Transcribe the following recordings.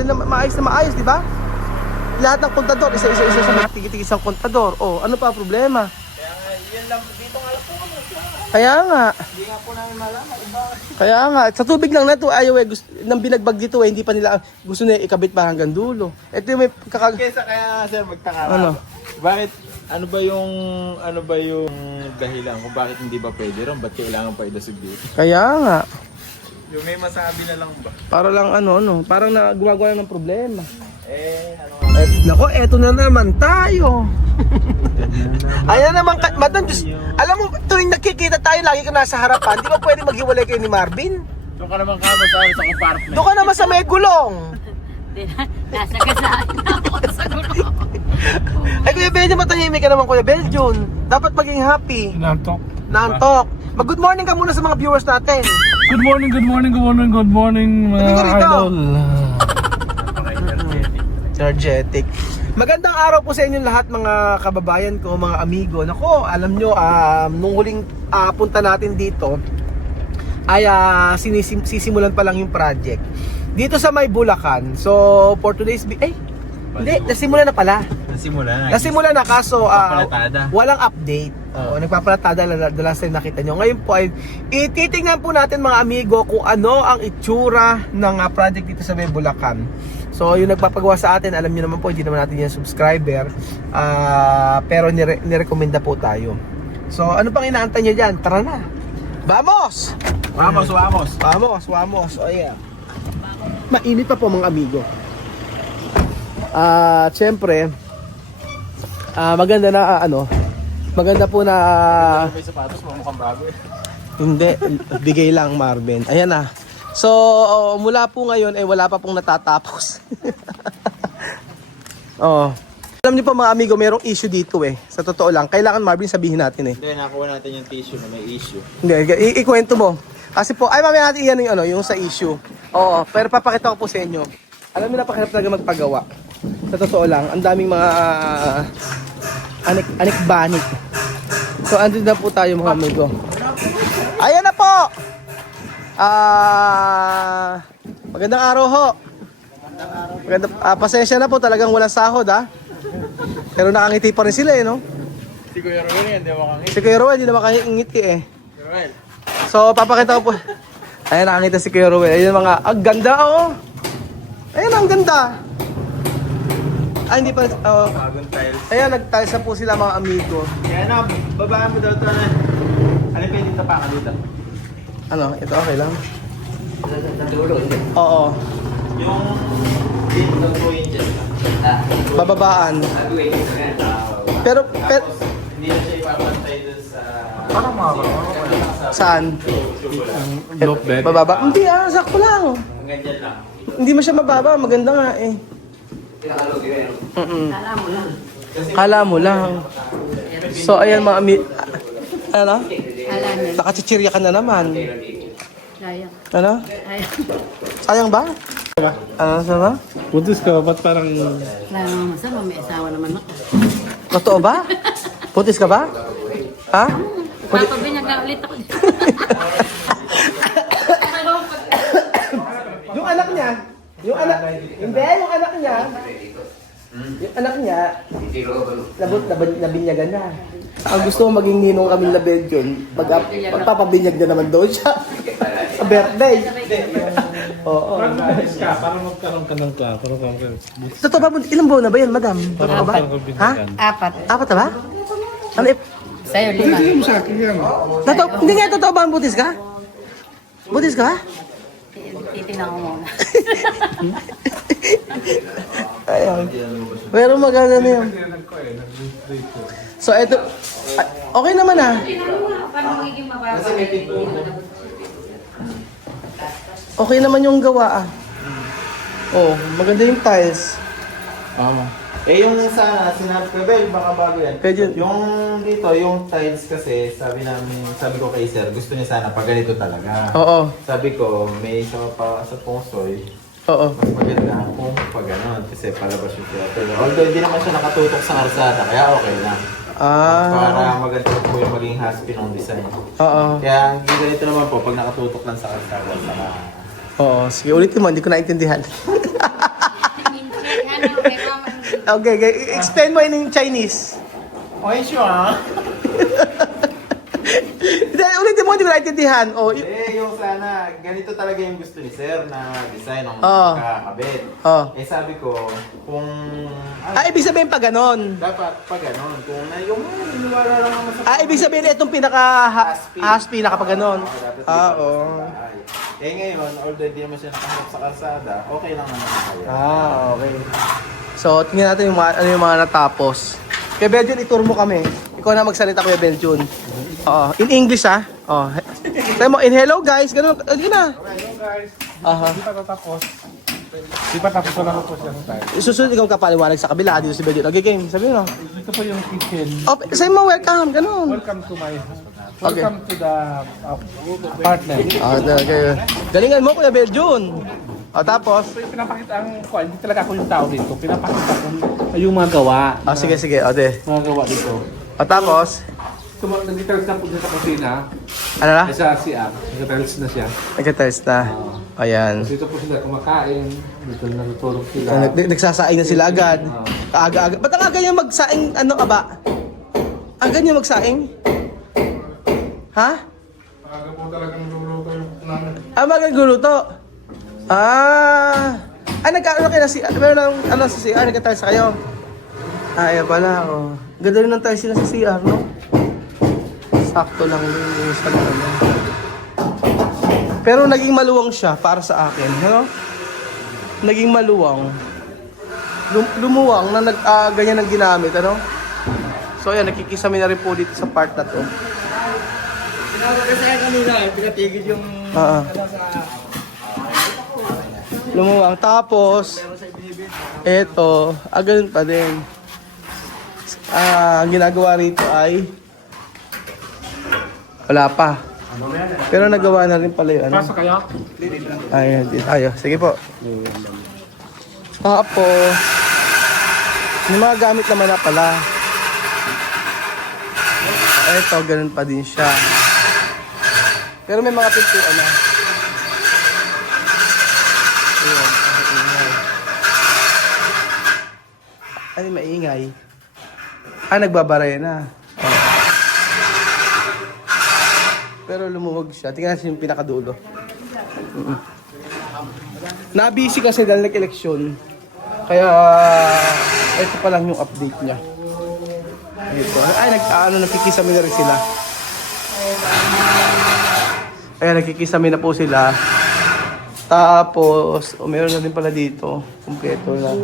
maayos na maayos, di ba? Lahat ng kontador, isa-isa sa mga tigit-tigit isang kontador. Oh, ano pa problema? Kaya nga, yun lang, dito nga lang po kami. Kaya nga. Hindi nga po namin malaman. Iba. Kaya nga, sa tubig lang na ito, ayaw gusto, nang binagbag dito hindi pa nila gusto na ikabit pa hanggang dulo. Ito yung may Kesa kaya sir, magtaka Ano? Bakit, ano ba yung dahilan kung bakit hindi ba pwede ron? Ba't kailangan pa idasig dito? Kaya nga. Yung may masabi na lang ba? Para lang parang na gumagawa ng problema. Ano Nako, eto na naman tayo. Ayan naman, Madam Diyos, alam mo, tuwing nakikita tayo, lagi ka nasa harapan, di ba pwede maghiwalay kayo ni Marvin? Doon ka naman kamo sa compartment. Doon ka naman sa may gulong. Nasa gasaan na ako sa gulo. Ay, Kuya Belgium, matahimik ka naman, Kuya Belgium. Dapat maging happy. Nantok. Mag-good morning ka muna sa mga viewers natin. Good morning mga Sabi ka rito. idol. Energetic. Magandang araw po sa inyong lahat mga kababayan ko, mga amigo. Nako, alam nyo, nung huling punta natin dito ay sisimulan pa lang yung project dito sa may Bulacan. So for today's hindi, nasimulan na pala. Nasimulan na kaso walang update. Nagpapalatada the last time nakita nyo. Ngayon po ay ititingnan po natin mga amigo kung ano ang itsura ng project dito sa may Bulacan. So yung nagpapagawa sa atin, alam niyo naman po, hindi naman natin yan subscriber, pero nirekomenda po tayo. So ano pang inaantay nyo dyan? Tara na! Vamos! Vamos! O yeah. Mainit pa po mga amigo. Siyempre, maganda na maganda po na May sapatos mo mukhang bago eh. hindi, bigay lang Marvin. Ayan na. So, mula po ngayon ay wala pa pong natatapos. Alam niyo po mga amigo, mayroong issue dito eh. Sa totoo lang, kailangan Marvin sabihin natin eh. Hindi, nakuha natin yung tissue na may issue. Hindi, ikwento mo. Kasi po, ay mamaya natin iyan yung sa issue. Oo, pero papakita ko po sa inyo. Alam niyo, napakahirap talaga magpagawa. Sa totoo lang, ang daming mga anik-banik. So, andun na po tayo mga amigo. Ayan na po! Magandang araw ho. Pasensya na po, talagang walang sahod Pero nakangiti pa rin sila no? Si Kuya Ruel yan, di ba kang Si Kuya Ruel, hindi na makangiti Ruel. So, papakita ko po. Ayan, nakangita si Kuya Ruel. Ayan mga, ang ganda Ayan, ang ganda. Hindi pa, Bagong tiles. ayan, nag-tiles na po sila mga amigo. Kaya na, babaan mo daw ito na. Ano pwede tapakan dito? Ito okay lang? Oo. Yung dito ng 2 inches. Bababaan. Pero Hindi na siya ipapantay dun sa... Parang saan? Low bed. Bababa? Hindi sakto lang. Ganyan lang. Hindi mo siya mababa, maganda nga eh. Kala mo lang. Kala mo lang. So ayan mga Kala niya. nakachichirya ka na naman. Sayang. Sayang ba? Sama? Buntis ka, ba't parang... Kaya naman masama, may asawa naman ako. Totoo ba? Putis ka ba? Ha? Papabinyag na ulit ako. Yung anak niya, yung anak niya, nabinyagan na. Ang gusto mo maging ninong kami na Belgian, magpapabinyag na naman daw siya. Sa birthday. Oo. Buntis ka, parang magkaroon ka ng ka. Totoo ba? Ilang buwan na ba yan, madam? Totoo ba? Ha? Apat. Apat na ba? Ano Sa'yo, 5. Totoo, hindi nga totoo ba ang butis ka? Butis ka ba? Titignan ko muna. Ayan. Pero maganda na yun. So, eto. Okay naman Paano magiging mababa? Okay naman yung gawa Oh, maganda yung tiles. Yung sana, sinabi ko, Bel, baka bago yan. Pwede. Yung dito, yung tiles kasi, sabi ko kay sir, gusto niya sana pag ganito talaga. Oo. Sabi ko, may isa pa sa Pongsoy, Oo. mas maganda kung pag gano'n, kasi palabas yung theater. Although hindi naman siya nakatutok sa karsada, kaya okay lang. Para maganda po yung maging haspi ng design. Oo. Kaya hindi ganito naman po, pag nakatutok lang sa karsada, saka... Oo. Sige, ulitin mo. Hindi ko naintindihan. may mama. Okay, okay. Explain mo in Chinese. Okay, sure. Hindi, ulitin mo, hindi ko naintindihan. Oh, Yung sana, ganito talaga yung gusto ni Sir na design ng Oo. kakabit. oh. Sabi ko, kung... Ibig sabihin pa ganon. dapat pa ganon. Kung naniwala lang naman sa... Ibig sabihin itong pinaka-haspi, nakapag ganon. Oo. Ngayon, although hindi naman siya nakaharap sa kalsada, okay lang naman kaya. Okay. So, tingnan natin ano yung mga natapos. Kuya Beljun, ituro mo kami. Ikaw na magsalita, Kuya Beljun. In English, ha? Tayo mo, in hello, guys. Ganun, yun na. Hello guys. Aha. Di pa tatapos. Di pa tapos wala ko po siya ng time. Susunod ikaw kapaliwanag sa kabila. Dito si Beljun. Okay, game. Sabi mo. Ito po yung kitchen. Say mo, welcome. Ganun. Welcome to my welcome to the apartment. Okay. Galingan mo, Kuya Beljun. Tapos? So, yung pinapakita ang hindi talaga ako yung tao dito. Pinapakita ko yung mga gawa. Sige. Ode. Mga gawa dito. Tapos? Nag-details na po dito sa kusina. Ano na? Ay sa CR. Nag-details na siya. Nagka-test na. Ayan. Dito po sila kumakain. Dito natutulog sila. Nagsasaing na sila agad. Aga-aga. Ba't ang aga niyo magsaing, ano ka ba? Aga niyo magsaing? Ha? Aga po talagang luluto yung namin. Magaguluto. Nagkaano kayo na si... Meron ng ano sa CR, nagka-tiles kayo. Ayan pala, Ganda rin ng tiles sila sa CR, no? Sakto lang yung sa ano. Pero naging maluwang siya para sa akin, no? Naging maluwang. Lumuwang na ganyan ang ginamit, ano? So ayan, nakikisami na rin po dito sa part na to. Sinabi kasi kanina, pinatigil yung... Lumuwang. Tapos, eto, ganun pa din. Ang ginagawa rito ay wala pa. Pero nagawa na rin pala yung ano. Pasok kayo? Ayo, sige po. Tapos, may mga gamit naman na pala. Eto, ganun pa din siya. Pero may mga pintuan na. Ayan, maingay. Ay, maingay. Nagbabaray na. Pero lumuwag siya. Tingnan natin yung pinakadulo. Na-busy kasi dahil nag-eleksyon. Kaya, ito pa lang yung update niya. Ito. Nakikisami na rin sila. Nakikisami na po sila. Tapos, meron na din pala dito. Kumpleto na.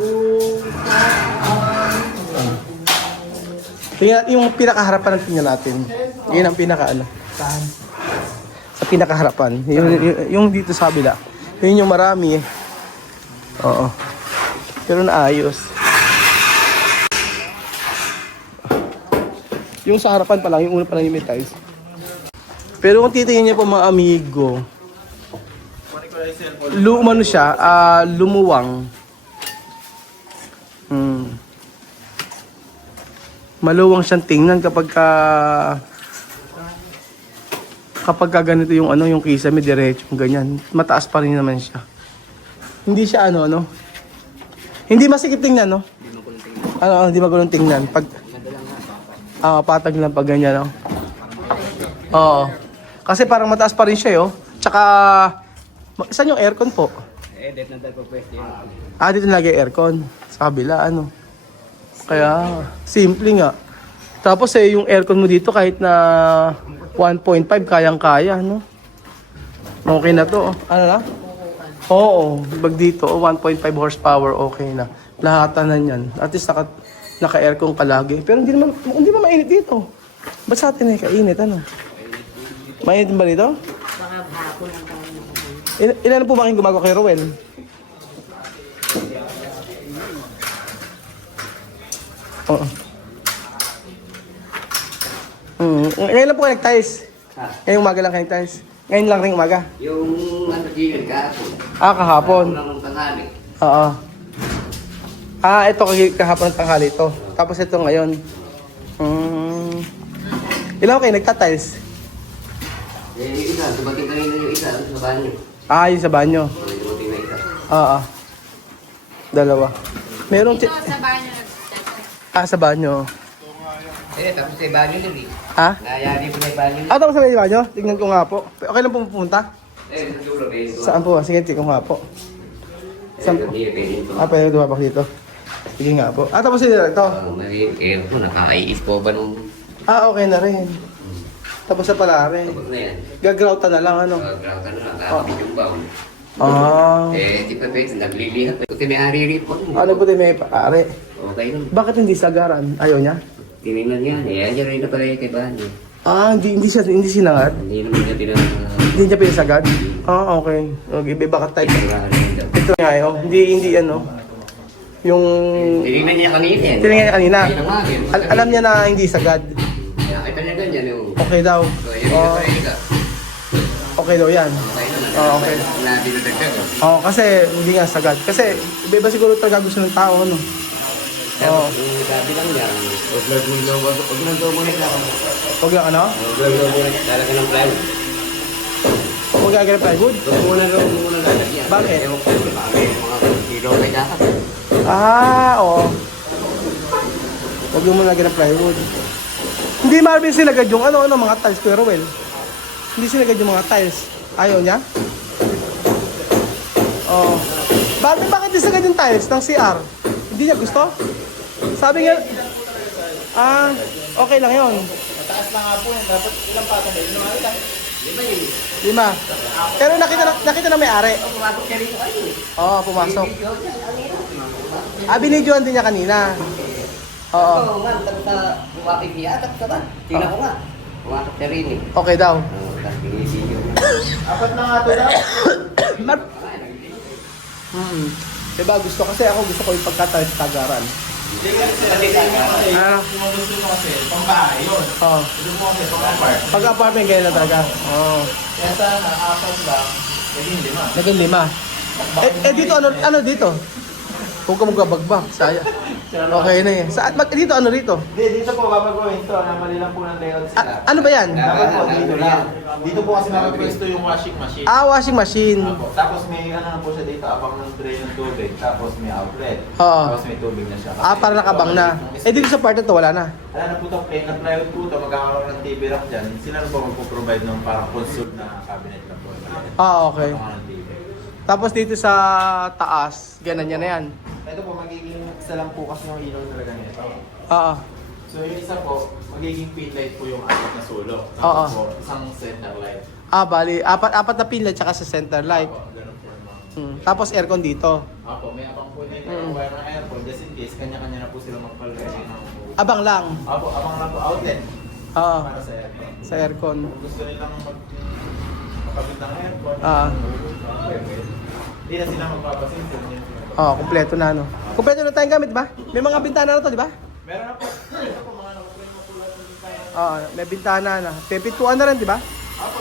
Tingnan, yung pinakaharapan ng tingnan natin. Yun ang pinaka-ano. Sa pinakaharapan. Yung dito sa kabila. Yun yung marami. Oo. Pero naayos. Yung sa harapan pa lang, yung una pa lang yung may tiles. Pero kung titingnan niyo po mga amigo, lumano siya, lumuwang. Maluwang siyang tingnan kapag ganito yung yung kisame diretso ganyan. Mataas pa rin naman siya. Hindi siya hindi masikip tingnan, no? Hindi magulong tingnan pag patag lang pag ganyan, no? Oo. Kasi parang mataas pa rin siya, Tsaka saan yung aircon po? Dito na tayo pwede yun. Dito nilagay aircon. Sa kabila, Kaya, simple nga. Tapos yung aircon mo dito kahit na 1.5, kayang-kaya, no? Okay na to. Ano na? Oo, bag dito, 1.5 horsepower, okay na. Lahatan yan. At least naka-aircon ka lagi. Pero hindi naman mainit dito. Ba't sa atin kainit, Mainit ba dito? Baka hapon ang kami. Ilan po ba kayong gumagawa kay Rowel? Oo. Ngayon lang po kayo nag-tiles. Ngayong umaga lang kayo nag-tiles. Ngayon lang rin umaga. Yung nag-gigil kahapon. Kahapon. Ako lang ng tanghali. Oo. Ito kahapon ng tanghali ito. Tapos ito ngayon. Ilan kayo nagta-tiles? Yung isa, dumating kanina yung isa sa banyo. Yung sa banyo. Dumating na isa. Oo. Dalawa. Meron Dito sa banyo nag-check. sa banyo. Tapos sa banyo din eh. Ha? Nayari po na yung banyo. Tapos sa banyo? Tignan ko nga po. Okay lang po pupunta? Sa dulo kayo. Saan po? Sige, tignan ko nga po. Saan po? Hindi kayo dito. Pwede dumabak dito. Sige nga po. Tapos yun lang ito. Mali, po, nakakaiis po ba nung... Okay na rin. Tapos na pala rin. Tapos na yan. Gagrawta na lang, ano? Grabe ka na lang, kakapit yung baon. Di pa pwede, naglilihat. Kasi may ariri po. Ano po din may pare? Okay nun. Bakit hindi sagaran? Ayaw niya? Tinignan yan eh. Ayan rin na pala yung kay Bani. Hindi sinangad? Hindi naman niya Hindi niya pinasagad? Okay. Okay, baka type. Ito nga yun. Hindi ano. Yung... Tinignan niya kanina yan. Tinignan niya kanina. Ay, namagin. Alam niya na hindi sagad. Nakita niya ganyan yung... Okay daw. So, yun yung kapain ka. Okay daw yan. Okay naman. Okay. Labi na dagdag. Kasi hindi nga sagad. Kasi iba siguro talaga gusto ng tao, ano? Yung sabi lang niya, huwag lang daw muna lang. Huwag lang ano? Huwag lang daw muna talaga ng plywood. Huwag gagawin plywood? Huwag muna lalagyan. Bakit? Ewan ko, bakit? Mga kilo may dapat. Oo. Huwag mo lagyan ng plywood. Hindi Marvin sinagad yung mga tiles, Kuya Ruel. Hindi sinagad yung mga tiles. Ayaw niya? Bakit di sagad yung tiles ng CR? Hindi niya gusto? Sabi niya, okay lang yun. Taas na nga po yun. Dapat ilang patong ba? Ilang patong? 5. Pero nakita na may-ari. Pumasok siya rito kayo. Pumasok. Binidyoan din niya kanina. Oo, ma'am. Tapos na bumapig niya. Tapos ka ba? Tingnan ko nga. Pumasok siya rin eh. Okay daw. Tapos ginising yun. Apat na nga ito daw. Diba gusto ko yung pagkatagaran. Hindi kasi yung gusto ko kasi, pambahay yun. Ito po kasi, pang-apart. Pag-apartment kayo na talaga. Kaya sana, apat lang, Naging 5. Dito ano dito? Huwag ka magbabagbag. Sayang. Okay na eh. Dito ano rito? Dito po, babagawin ito. Namali lang po ng layout sila. Ano ba yan? Dapat po, dito lang. Dito po kasi nakapwesto yung washing machine. Washing machine. Opo. Tapos may na po siya dito, abang ng drain ng tubig. Tapos may outlet. Oo. Tapos may tubig na siya. Para nakabang na. Dito sa part na to, wala na. Wala na po ito, plain na plywood po ito. Magkakaroon ng TV rack dyan. Sila na po magpo-provide ng parang console na cabinet na po. Okay. Magkakaroon ng TV. Tapos dito sa taas, ganun yan na yan. Ito po, magiging isa lang po kasi yung ilaw talaga nito. So yung isa po, magiging pin light po yung apat na sulok. Tapos po, isang center light. Bali, apat na pin light tsaka sa center light. Opo, ganun po yung mga... Tapos aircon dito. Opo, may abang po dito yung wire ng aircon. Just in case, kanya-kanya na po sila magpalagay ng... Abang lang. Opo, abang lang po outlet. Para sa aircon. Sa aircon. Kung gusto nilang makabit ng aircon, hindi na sila magpapasin. Kumpleto na ano. Kumpleto na tayong gamit ba? May mga bintana na to, di ba? Meron na po. Ito po, mga nakaprint na po lahat ng bintana. May bintana na. Pepituan na rin, di ba? Opo,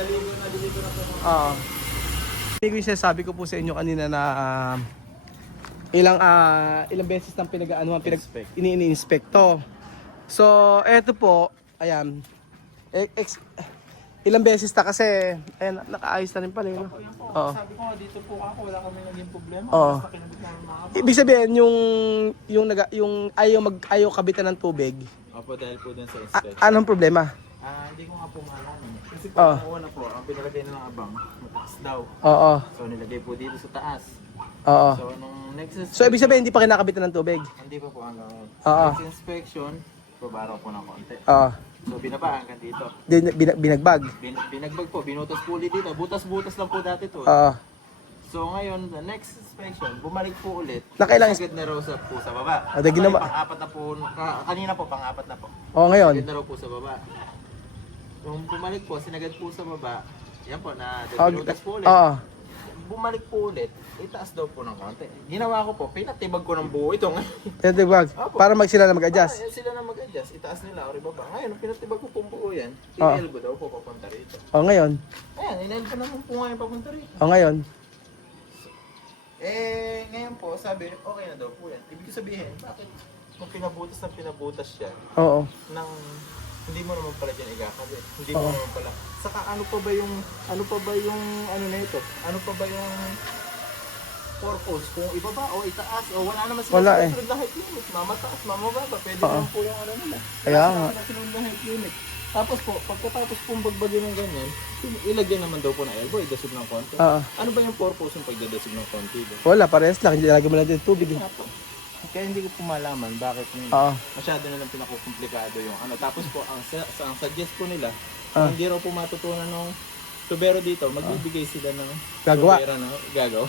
daligo na po. Hindi ko yung sabi ko po sa inyo kanina na ilang beses nang ini-inspect to. So, eto po, ayan. Ilang beses na kasi, ayan, nakaayos na rin pala yun. Sabi ko nga, dito po ako, wala kami naging problema. Basta kinabit namin mga Ibig sabihin, yung ayaw kabitan ng tubig, Opo, dahil po din sa inspection. anong problema? Hindi ko nga po malaman. Kasi po, ang una po, ang pinalagay na ng abang, mataas daw. So, nilagay po dito sa taas. So, nung next inspection, So, ibig sabihin, hindi pa kinakabitan ng tubig? hindi pa po hanggang ngayon. Oo. Next inspection, babaraw po ng konti. Oo. So, binaba hanggang dito. Binagbag? Binagbag po, binutas po ulit dito. Butas-butas lang po dati to. Oo. So ngayon, the next inspection, bumalik po ulit. Nakailang Agad na raw po sa baba. Ah, di ginawa- Pang-apat na po, kanina po, pang-apat na po. Ngayon? Agad na raw po sa baba. Nung bumalik po, sinagad po sa baba, yan po, na binutas po ulit. Bumalik po ulit, itaas daw po ng konti. Ginawa ko po, pinatibag ko ng buo ito ngayon. Binagbag? Para sila na mag-adjust? Yan sila na mag-adjust, itaas nila o baba. Ngayon, pinatibag ko po buo yan, inelbo daw po papunta rito. Ngayon? Ayan, inelbo naman po ngayon papunta rito. Ngayon? Ngayon po, sabi, okay na daw po yan. Ibig sabihin, bakit kung pinabutas siya, nang hindi mo naman pala dyan igakabit. Hindi mo naman pala. Saka ano pa ba yung ano na ito? Ano pa ba yung purpose. Kung ibaba o itaas o wala naman sila Wala sa eh. sunod na height limit. Mamataas, mamababa. Pwede Oo. naman po yung ano nila. Kaya Wala nga. naman sunod na height limit. Tapos po, pagkatapos pong bagbagin ng ganyan, ilagyan naman daw po ng elbow, idasog ng konti. Oo. Ano ba yung purpose ng pagdadasog ng konti? Wala, parehas lang. Hindi lagi mo lang din tubig. Kaya po. Kaya hindi ko po malaman bakit Oo. masyado na lang pinakukomplikado yung ano. Tapos po, ang suggest po nila, Ah. kung hindi raw po matutunan ng tubero dito, magbibigay sila ng Gagawa. tubero na gagawa.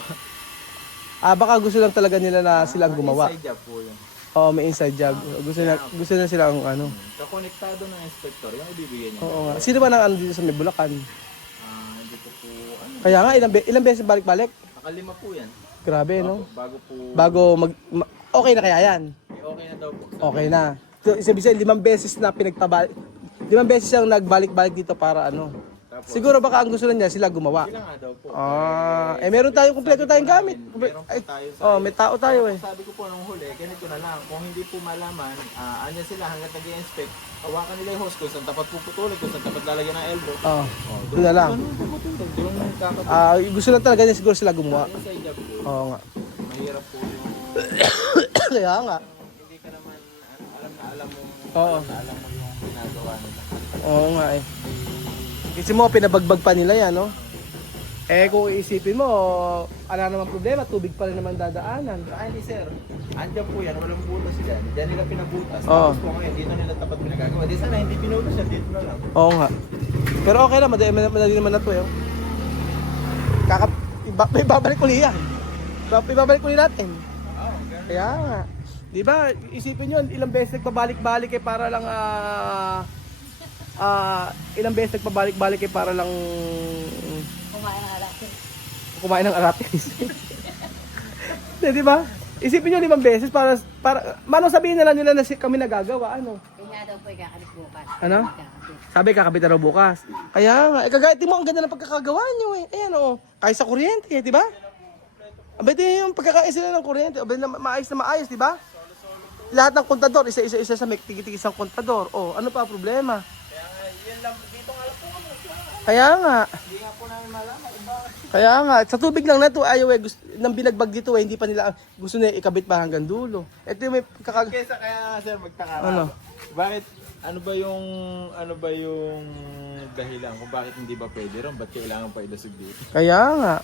Baka gusto lang talaga nila na silang gumawa. Inside job po yun. Oo, may inside job. Gusto na silang ano. Kakonektado ng inspector, yung ibibigay niya. Oo nga. Sino ba nang ano dito sa may Bulacan? Hindi ko po, ano, Kaya nga, ilang beses balik-balik? nakalima po yan. Grabe, no? Bago po, Bago okay na kaya yan? okay na daw po. Okay na. So, ibig sabihin, 5 beses na pinagpabalik. 5 beses siyang nagbalik-balik dito para ano. Tapos, Siguro baka ang gusto na niya, sila gumawa. sila nga daw po. Meron tayong kumpleto tayong gamit. Meron po Ay, tayo sa may tao tayo eh. Sabi ko po nung huli, ganito na lang. Kung hindi po malaman, andyan sila hanggang nag-i-inspect, hawakan nila yung hose kung saan tapat puputulin, kung saan tapat lalagyan ng elbow. Oo. Doon na lang. Doon puputulin, doon kakapit. Gusto lang talaga niya siguro sila gumawa. Inside job po. Oo nga. Mahirap po yung Kaya nga. hindi ka naman alam mo Oo. alam mo yung ginagawa nila. Oo nga eh. Kasi mo, pinabagbag pa nila yan, no? Kung iisipin mo, ala naman problema, tubig pa rin naman dadaanan. Hindi sir, andyan po yan, walang butas sila. Diyan nila pinabutas. Oo. Tapos po ngayon, dito nila tapat pinagagawa. Di sana hindi pinutas yan, dito na lang. Oo nga. Pero okay lang, madali naman na to eh. May babalik uli yan. Ibabalik uli natin. Oo, ganun. Kaya nga. Di ba, isipin nyo, ilang beses nagpabalik-balik eh para lang ilang beses nagpabalik-balik eh para lang Kumain ng alak. kumain ng aratilis. Di ba? Isipin nyo 5 beses para mano sabihin na lang nila na kami nagagawa, ano? Kaya daw po ikakabit bukas. Ano? Ikakabit. Sabi kakabit na raw bukas. Kaya nga, kagaya mo ang ganda ng pagkakagawa nyo eh. Ayan oh, kahit sa kuryente eh, di ba? Abay di yung pagkakain sila ng kuryente, abay na maayos, di ba? Lahat ng kontador, isa sa may tigit-tigit isang kontador. Oh, ano pa problema? Kaya nga, yun lang, dito nga lang po kami. Kaya nga. Hindi nga po namin malaman. Bakit? Kaya nga, sa tubig lang na to, ayaw eh, nang binagbag dito eh, hindi pa nila, gusto na ikabit pa hanggang dulo. Ito yung may Kaya kaya sir, magtaka Ano? Bakit, ano ba yung dahilan kung bakit hindi ba pwede ron? Ba't kailangan pa idasog dito? Kaya nga,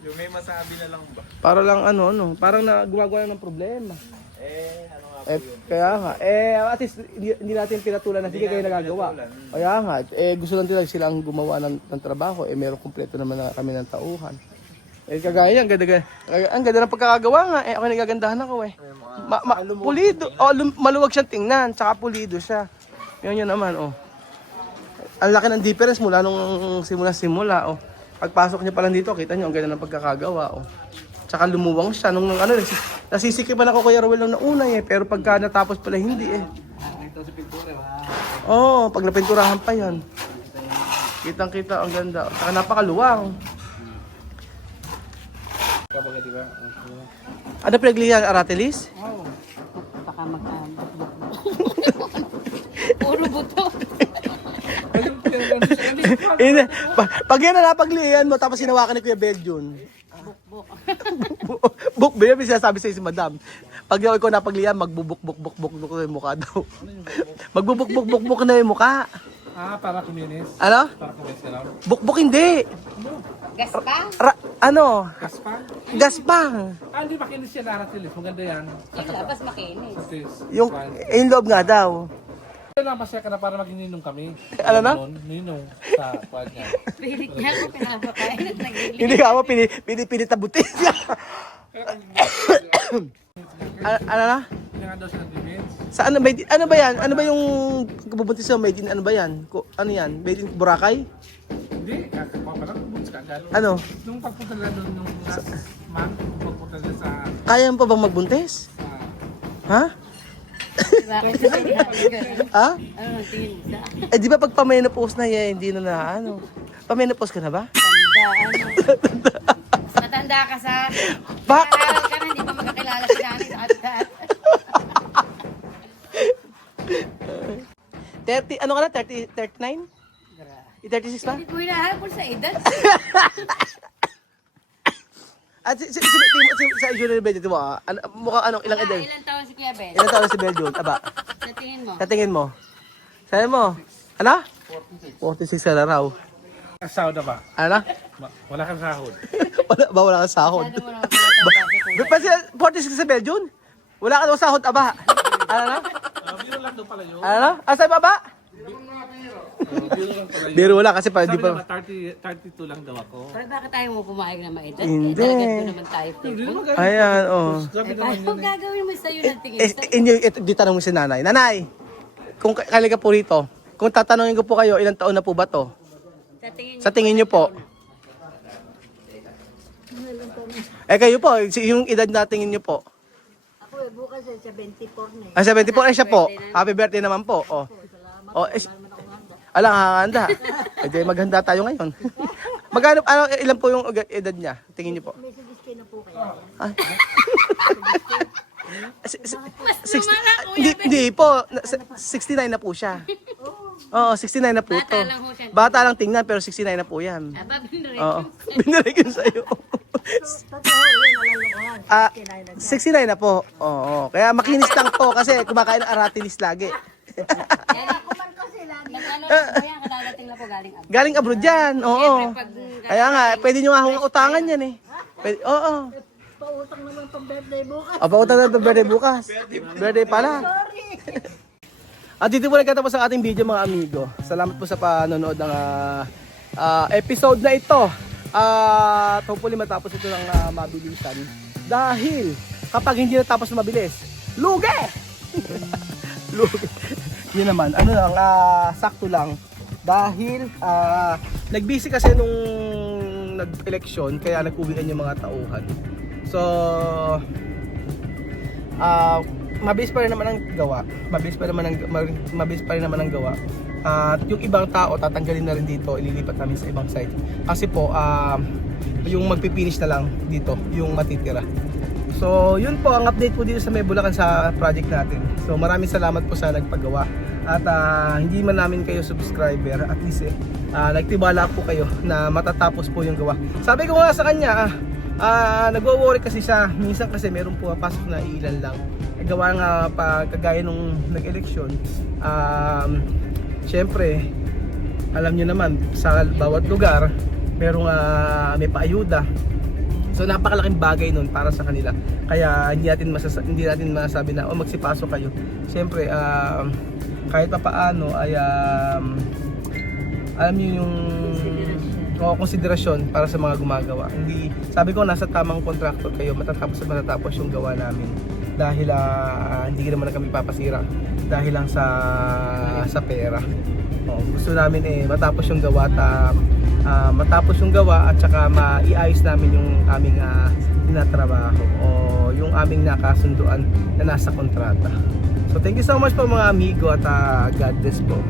Yung may masabi na lang ba? para lang parang na gumagawa ng problema. Ano nga po yun? Kaya nga, at least hindi natin pinatulan na sige kayo nagagawa. pinatulan. Kaya nga, gusto lang nila silang gumawa ng trabaho, meron kumpleto naman na kami ng tauhan. Kagaya, ang ganda ng pagkakagawa nga, ako nagagandahan ako eh. Pulido, maluwag siyang tingnan, tsaka pulido siya. Yun naman, Ang laki ng difference mula nung simula, Pagpasok niya pa lang dito, kita niyo, ang ganda ng pagkakagawa, Tsaka lumuwang siya nung nasisikipan ako Kuya Rowel nung nauna pero pagka natapos pala hindi eh. Ito sa pintura, Pag napinturahan pa yan. Kitang-kita ang ganda. Tsaka napakaluwang. Kapag di ba? Ano pinaglihan, Aratilis? Oo. Baka magkabuk. Puro buto. Pag yan na napaglihan mo, tapos sinawakan ni Kuya Belgian. Buk-buk. Buk, binib sinasabi sa si Madam. Pag ikaw napaglihan, magbubuk-buk-buk-buk na yung mukha daw. Magbubuk-buk-buk-buk na yung mukha. Para kuminis. Ano? Para kuminis ka lang. Buk-buk hindi. Gaspang? Gaspang? Gaspang. Hindi makinis yan, Aratilis. Maganda yan. Yung labas makinis. Aratilis. Yung loob nga daw. Kaya masaya ka na para maging ninong kami. Ano na? Ninong sa kwad niya. Pilit niya ako pinapakain at nagigilid. Hindi ka ako pinitabutin siya. Ano na? Hindi nga daw siya nag-limits. Sa ano ba yan? Ano ba yung pagkabubuntis mo? Made in ano ba yan? Ano yan? Made in Boracay? Hindi, kakakuha pa lang. Bumits ka agad. Ano? Nung pagpunta nila doon, nung last month, pagpunta nila sa... Kaya mo pa bang magbuntis? Ha? Bakit sa ganun? Ha? Ano ang tingin mo sa akin? Di ba pag pa-menopause na yan, hindi na ano? Pa-menopause ka na ba? Tanda, Mas matanda ka sa... Bak! Nag-aaral ka na, hindi pa magkakilala si nanay sa atat. 30, ano ka na? 39? 36 ba? Hindi ko hinahabol sa edad. At sa Junior Belgium, mo, mukhang anong ilang edad? Ilan taon si Kuya Ben? Ilang taon na si Belgium? Aba, Sa tingin mo? sa tingin mo? Sabi mo? Ano? 46 ka na raw. Sahod na ba? Ano? Wala kang sahod. Wala kang sahod. Masyado mo naman pinatanda si Kuya. Kasi 46 sa Belgium? Wala ka daw sahod, aba. Ano na? Biro lang daw pala yun. Ano na? Asa ba ba? Biro lang pala yun. Biro wala kasi pa Sabi di pa. naman, 32 lang daw ako. Pero bakit tayo mo pumayag na maedad? Hindi. Eh, talagang doon naman tayo. Ayan, oh. Sabi Eh, naman paano gagawin mo sa'yo ng tingin? Ito, di tanong mo si nanay. Nanay, kung kailan ka po rito, kung tatanungin ko po kayo, ilang taon na po ba to? Sa tingin niyo po? Eh kayo po, yung edad na tingin niyo po? Ako bukas sa 74 na Ah, 74 ay siya po. Happy birthday naman po. Oh. Oh, alang hahanda. Eh, di maghanda tayo ngayon. Magkano, ilan po yung edad niya? Tingin niyo po? May suggestion na po kayo. Ah. Mas lumala, Hindi, hindi po. 69 na po siya. Oo, 69 na po Bata to. lang ho siya. Bata lang tingnan pero 69 na po yan. Aba, binurek. Oo. Binarek yun sa'yo. Ah, 69 na po. Oo. Kaya makinis lang po kasi kumakain ng aratilis lagi. Mag-ano lang po yan, kadadating lang po galing abroad. Galing abroad yan. Oo. Siyempre, pag Kaya nga, pwede nyo nga akong utangan yan eh. Pwede, oo. pautang naman pang birthday bukas. O, pautang na ito birthday bukas. Birthday pala. At dito po nagkatapos ang ating video mga amigo. Salamat po sa panonood ng episode na ito. At hopefully matapos ito ng mabilisan. Dahil kapag hindi natapos na mabilis, lugi! Lugi. Yun naman, ano lang, sakto lang. Dahil nagbisi kasi nung nag-eleksyon, kaya nag-uwian yung mga tauhan. So, mabilis pa rin naman ang gawa. Mabilis pa rin naman ang gawa. At yung ibang tao tatanggalin na rin dito, ililipat namin sa ibang site. Kasi po yung magpipinish na lang dito, yung matitira. So, yun po ang update po dito sa May Bulacan sa project natin. So, maraming salamat po sa nagpagawa. At hindi man namin kayo subscriber, at least nagtiwala po kayo na matatapos po yung gawa. Sabi ko nga sa kanya, nagwo-worry kasi siya. Minsan kasi meron po pasok na ilan lang. Gawa nga kagaya nung nag-eleksyon. Siyempre, alam nyo naman, sa bawat lugar, merong may paayuda. So napakalaking bagay nun para sa kanila. Kaya hindi natin masasabi na magsipasok kayo. Siyempre, kahit pa paano ay alam niyo yung konsiderasyon para sa mga gumagawa. Hindi, sabi ko nasa tamang kontraktor kayo, matatapos yung gawa namin. Dahil hindi naman kami papasira dahil lang sa pera. Gusto namin matapos yung gawa at saka maiayos namin yung aming tinatrabaho o yung aming nakasunduan na nasa kontrata. So thank you so much po mga amigo at God bless po.